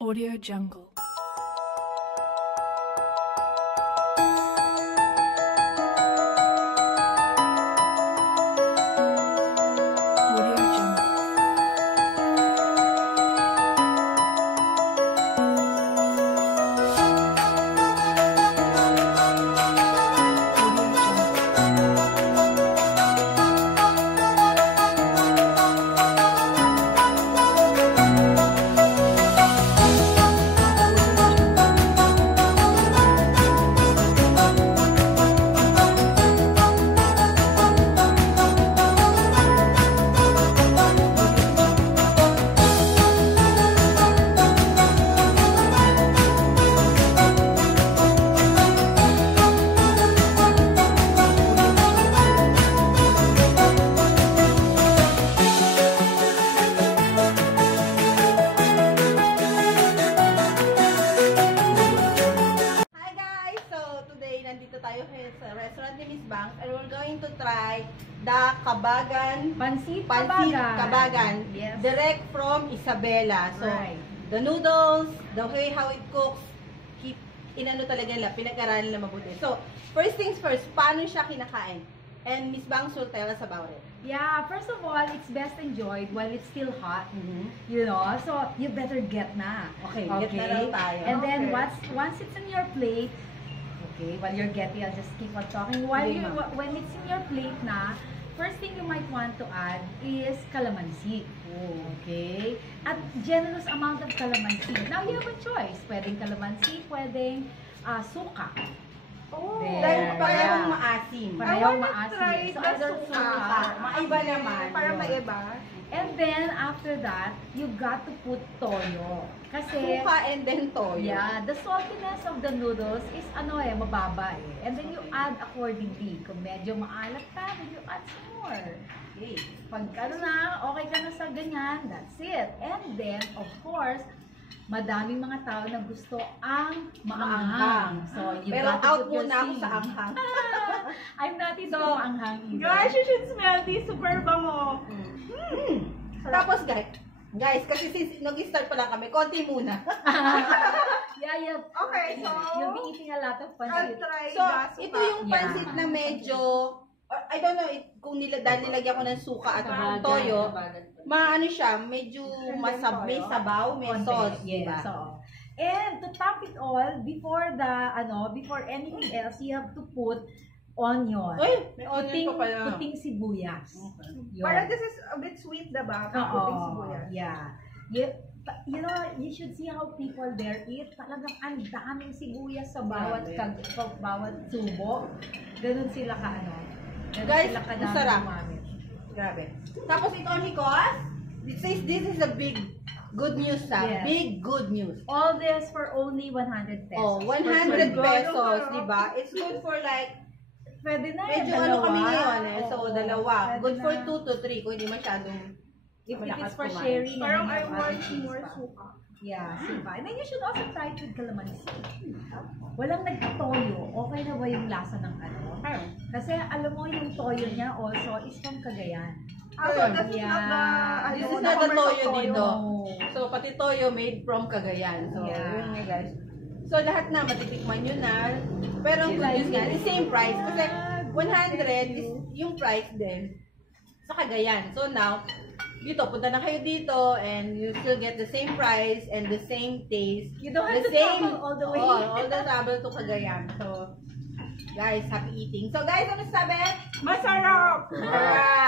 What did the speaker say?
Audio Jungle. Audio Jungle. Audio Jungle. Hi guys! So today nandito tayo sa restaurant ni Miss Banks and we're going to try the Kabagan Pansit Kabagan. Yes. Direct from Isabela. So Right. the noodles, the way how it cooks, inano talaga nila, pinag-aralan nila mabuti. So first things first, paano siya kinakain? And Miss Banks will tell us about it. Yeah, first of all, it's best enjoyed while it's still hot. You know, so you better get na. Okay, get na raw tayo. And then Okay. once it's in your plate, okay, while you're getting, I'll just keep on talking. While Okay, you ma'am. when it's in your plate na, first thing you might want to add is calamansi. Okay? At generous amount of calamansi. Now you have a choice. Pwedeng calamansi, pwedeng suka. Oh, There, dahil parehong yeah. maasim. Parehong maasim. So, the either suka. Maiba naman. Para yun. maiba. And then, after that, you got to put toyo. Kasi, Suka and then toyo. yeah, the saltiness of the noodles is mababa eh. And then you add accordingly. Kung medyo maalat ka, then you add some more. Okay. Pag okay ka na sa ganyan, that's it. And then, of course, madaming mga tao na gusto ang maanghang. So, you Pero got to out put your muna ako seed. sa anghang. I'm not into maanghang either. Guys, you should smell this. Super bango. Tapos guys, kasi since nag-start pa lang kami, konti muna. Yeah. Okay, so You'll be eating a lot of I'll pancit. try So, the suka. ito yung pansit na medyo, I don't know kung dahil nilagyan ko ng suka at toyo, maano siya, medyo may sabaw, may sauce, Yeah, diba? so, and to top it all, before anything else, you have to put onion. Uy, may onion pa pala. Puting sibuyas. Yun. Parang this is a bit sweet, diba? Oo, Puting sibuyas. yeah. You know, you should see how people there eat. Talagang ang daming sibuyas sa bawat subo. Ganun sila Ganun Guys, sila kadami masarap. gumamit. Grabe. Tapos ito, Nikos, this is a big good news, ha? Yes. Big good news. All this for only 100 pesos. Oh, 100 pesos, diba? It's good for like, Pwede na medyo dalawa. ano kami ngayon eh. So, Oo, dalawa. pwede Good for na. 2 to 3 kung hindi masyadong If malakas it's for kumain. sharing. Parang then I you want add cheese more pa. suka. Yeah, suka. And then you should also try it with calamansi. Walang nagtoyo. Okay na ba yung lasa ng ano? Kasi alam mo yung toyo niya also is from Cagayan. So this is Yeah. not the... This is ano, not the commercial toyo dito. No. So, pati toyo made from Cagayan. So, Yeah. yun nga guys. So, lahat na, matitikman nyo na. Pero ang good news nga, the same price. Kasi 100 is yung price din sa Cagayan. So, now, dito, punta na kayo dito and you still get the same price and the same taste. You don't have The to same, travel all the way. all the travel to Cagayan. So, guys, happy eating. So, guys, ano sabi? Masarap! Alright.